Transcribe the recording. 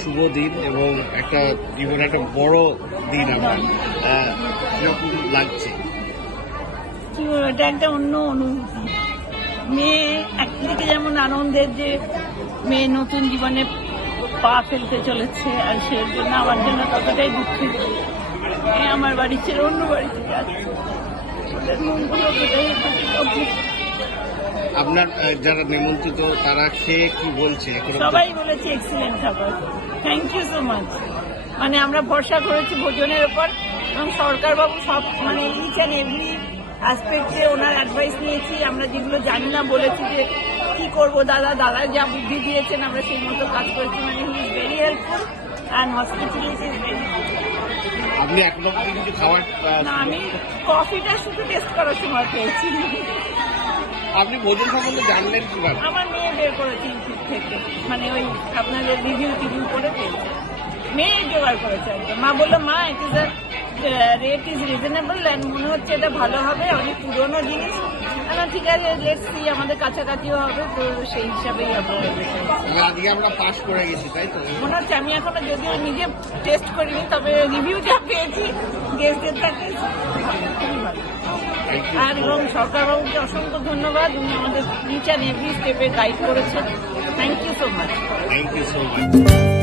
শুভ দিন এবং একটা জীবনে একটা বড় দিন আমার কিরকম লাগছে? কি বলবো, এটা একটা অন্য অনুভূতি। মেয়ে একদিকে যেমন আনন্দের যে মেয়ে নতুন জীবনে পা ফেলতে চলেছে, আর সেই জন্য আমার জন্য ততটাই দুঃখের। মেয়ে আমার বাড়ি ছেড়ে অন্য বাড়িতে যাচ্ছে, ওদের মনগুলো বোঝাই একটু। আপনার যারা নিমন্ত্রিত তারা সে কি বলছে? সবাই বলেছে এক্সিলেন্ট খাবার, থ্যাংক ইউ সো মাচ। মানে আমরা ভরসা করেছি ভোজনের ওপর, এবং সরকারবাবু সব মানে ইচ অ্যান্ড এভরি অ্যাসপেক্টে ওনার অ্যাডভাইস নিয়েছি। আমরা যেগুলো জানি না বলেছি যে কি করবো, দাদা যা বুদ্ধি দিয়েছেন আমরা সেই মতো কাজ করেছি। মানে he is very helpful and hospitality is very. আপনি একদম কিছু খাবার না, আমি কফিটা শুধু টেস্ট করার সময় পেয়েছি। আপনি ভোজন সম্বন্ধে জানলেন কিভাবে? আমার মেয়ে বের করেছে ইউটিউব থেকে, মানে ওই আপনাদের রিভিউ টিভিউ করে পেয়েছে, মেয়ে জোগাড় করেছে একদম। মা বললো, মা it is rate is reasonable and মনে হচ্ছে এটা ভালো হবে, অনেক পুরোনো জিনিস। ঠিক আছে, লেটস সি, আমাদের কাছাকাছিও হবে, তো সেই হিসাবেই আমরা আজকে আমরা পাস করে গেছি, তাই তো? মনে হচ্ছে। আমি এখনো যদিও নিজে টেস্ট করিনি, তবে রিভিউ যা পেয়েছি গেস্টদের থেকে খুবই ভালো। আর এবং সরকারবাবুকে অসংখ্য ধন্যবাদ, উনি আমাদের ইচ অ্যান্ড এভরি স্টেপে গাইড করেছেন। Thank you so much. Thank you so much.